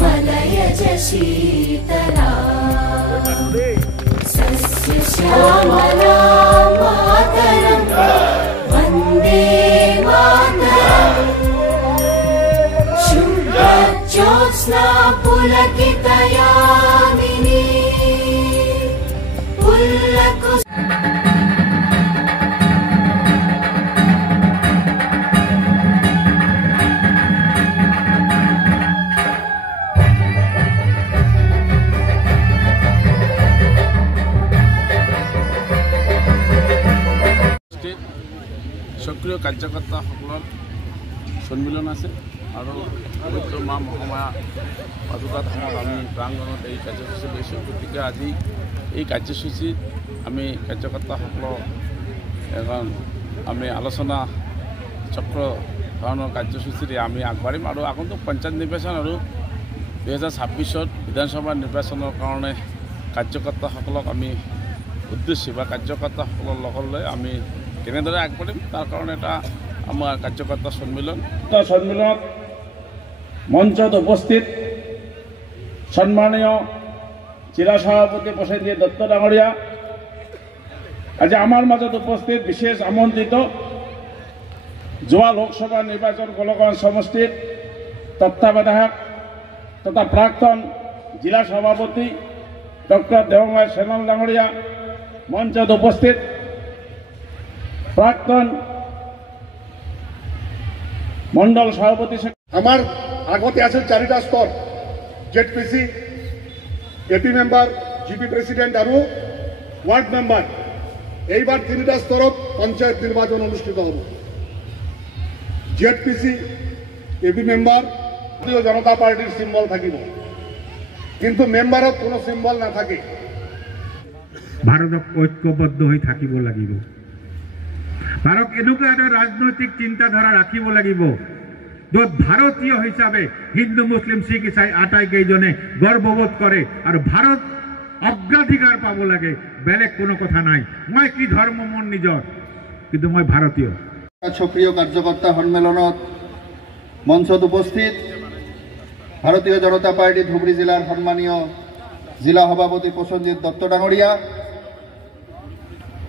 मलयज शीतला सस्य श्यामला मातरं वन्दे मातरम् शुभ्रज्योत्स्ना पुलकितयामिनी पुल्लकुसुम सक्रिय कार्यकर्ताসকলৰ সন্মিলন আছে আৰু পবিত্ৰ মা মহামায়া পাদুকা ধামত আমি প্ৰাংগণত এই কাৰ্যসূচী লৈছোঁ। গতিকে আজি এই কাৰ্যসূচীত আমি কাৰ্যকৰ্তাসকলক এখন আমি আলোচনা চক্ৰ ধৰণৰ কাৰ্যসূচীৰে আমি আগবাঢ়িম আৰু আগন্তুক পঞ্চায়ত নিৰ্বাচন আৰু 2026 বিধানসভা নিৰ্বাচনৰ কাৰণে কাৰ্যকৰ্তাসকলক আমি উদ্দেশ্যে বা কাৰ্যকৰ্তাসকলৰ লগত লৈ আমি কেনেদৰে আগবাঢ়িম তাৰ কাৰণে এটা আমাৰ কাৰ্যকৰ্তা সন্মিলনত মঞ্চত উপস্থিত সন্মানীয় জিলা সভাপতি প্ৰসেনজিৎ দত্ত ডাঙৰীয়া, আজি আমাৰ মাজত উপস্থিত বিশেষ আমন্ত্ৰিত যোৱা লোকসভা নিৰ্বাচন গোলকগঞ্জ সমষ্টিৰ তত্ত্বাৱধায়ক তথা প্ৰাক্তন জিলা সভাপতি ডক্টৰ দেৱময় সোণোৱাল ডাঙৰীয়া, মঞ্চত উপস্থিত प्राक्तन मंडल सभापति आमार आगते आछे चारिटा स्तर जेडपीसी एपी मेम्बर जीपी प्रेसिडेंट और वार्ड मेम्बर एइबार तीनटा स्तरत पंचायत निर्वाचन अनुष्ठित हबे। जेडपीसी AP member Bharatiya Janata पार्टीर symbol थाकिब किन्तु मेम्बारत कोनो सिम्बल ना थाके भारतक ऐक्यबद्ध हई थाकिब लागिब। भारत एनेकुवा एटा राजनैतिक चिंताधारा राखिब लागिब য'ত ভাৰতীয় হিচাপে হিন্দু মুছলিম শিখ ইসাই আটাইকেইজনে গৰ্ববোধ কৰে আৰু ভাৰত অগ্ৰাধিকাৰ পাব লাগে, বেলেগ কোনো কথা নাই। মই কি ধৰ্ম মোৰ নিজৰ, কিন্তু মই ভাৰতীয়। সক্ৰিয় কাৰ্যকৰ্তা সন্মিলনত মঞ্চত উপস্থিত ভাৰতীয় জনতা পাৰ্টি ধুবড়ী জেলাৰ সম্মানীয় জিলা সভাপতি প্ৰসেনজিৎ দত্ত ডাঙৰীয়া,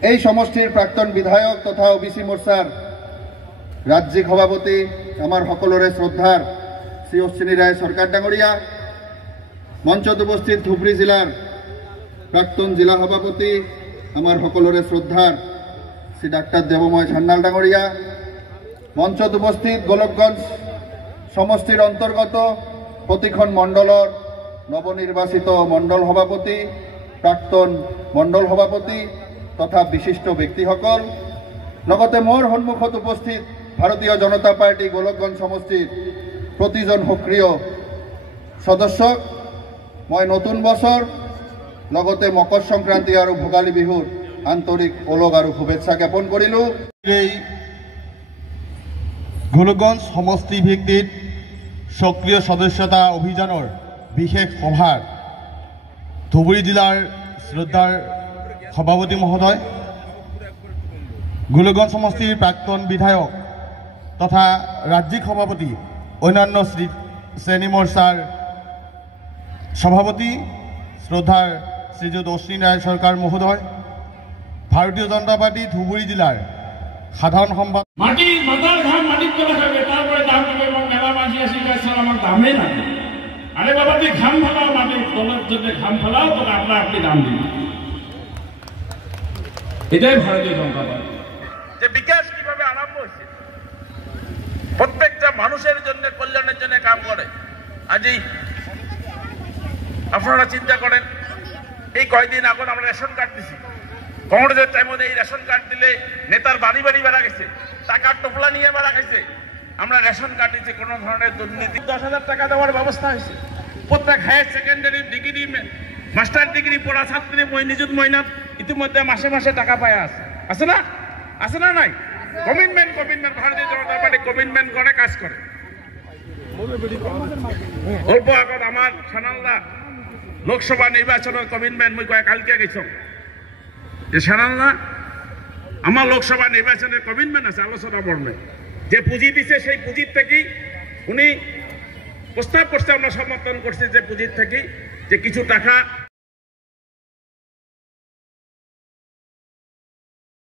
এই সমষ্টিৰ প্ৰাক্তন বিধায়ক তথা ওবিসি মোৰ্চাৰ ৰাজ্যিক সভাপতি আমাৰ সকলৰে শ্ৰদ্ধাৰ শ্ৰী অশ্বিনী ৰায় সৰকাৰ ডাঙৰীয়া, মঞ্চত উপস্থিত ধুবড়ী জেলাৰ প্ৰাক্তন জেলা সভাপতি আমাৰ সকলৰে শ্ৰদ্ধাৰ শ্ৰী ডাক্তাৰ দেবময় সান্যাল ডাঙৰীয়া, মঞ্চত উপস্থিত গোলকগঞ্জ সমষ্টিৰ অন্তৰ্গত প্ৰতিখন মণ্ডলৰ নবনিৰ্বাচিত মণ্ডল সভাপতি, প্ৰাক্তন মণ্ডল সভাপতি তথা বিশিষ্ট ব্যক্তিসকল, লগতে মোৰ সন্মুখত উপস্থিত ভাৰতীয় জনতা পাৰ্টি গোলকগঞ্জ সমষ্টিৰ প্ৰতিজন সক্ৰিয় সদস্যক মই নতুন বছৰ লগতে মকৰ সংক্ৰান্তি আৰু ভোগালী বিহুৰ আন্তৰিক ওলগ আৰু শুভেচ্ছা জ্ঞাপন কৰিলোঁ। এই গোলকগঞ্জ সমষ্টি ভিত্তিক সক্ৰিয় সদস্যতা অভিযানৰ বিশেষ সভাৰ ধুবুৰী জিলাৰ শ্ৰদ্ধাৰ সভাপতি মহোদয়, গোলকগঞ্জ সমষ্টিৰ প্ৰাক্তন বিধায়ক তথা ৰাজ্যিক সভাপতি অন্যান্য শ্ৰেণী মৰ্চাৰ সভাপতি শ্ৰদ্ধাৰ শ্ৰীযুত অশ্বিনী ৰায় সৰকাৰ মহোদয়, ভাৰতীয় জনতা পাৰ্টি ধুবুৰী জিলাৰ সাধারণ সম্পাদক। মাটির ঘাম মাটির তলে খাবে, তারপরে দাম দেবে এবং মেলা মাঝি আসি কাছে আমার দামে না। আরে বাবা তুই ঘাম ফেলাও, মাটির তলের জন্য ঘাম ফেলাও, তোকে আপনি দাম দিন। এটাই ভারতীয় জনতা পার্টি। যে বিকাশ কিভাবে আরম্ভ হয়েছে, প্রত্যেকটা মানুষের জন্য কল্যাণের জন্য কাম করে। আজি আপনারা চিন্তা করেন, এই কয়েকদিন আগে আমরা রেশন কার্ড দিছি, কংগ্রেসের টাইমে এই রেশন কার্ড দিলে নেতার বাড়ি বাড়ি বেড়া গেছে, টাকার টোপলা নিয়ে বেড়া গেছে। আমরা রেশন কার্ড দিচ্ছি, কোনো ধরনের দুর্নীতি। 10,000 টাকা দেওয়ার ব্যবস্থা হয়েছে। প্রত্যেক higher secondary degree master degree পড়া ছাত্রী নিযুত মহিনাত ইতিমধ্যে মাসে মাসে টাকা পায় আছে না, আছে না নাই? কমিটমেন্ট ভারতীয় জনতা পার্টি কমিটমেন্ট করে, কাজ করে। অল্প আগত আমার সানালদা লোকসভা নির্বাচনের কমিটমেন্ট মই কালকে গেছ যে সানালদা আমার লোকসভা নির্বাচনের কমিটমেন্ট আছে, আলোচনা বর্ণে যে পুঁজি দিছে সেই পুঁজির থেকেই উনি প্রস্তাব করছে, আমরা সমর্থন করছি যে পুঁজির থেকে যে কিছু টাকা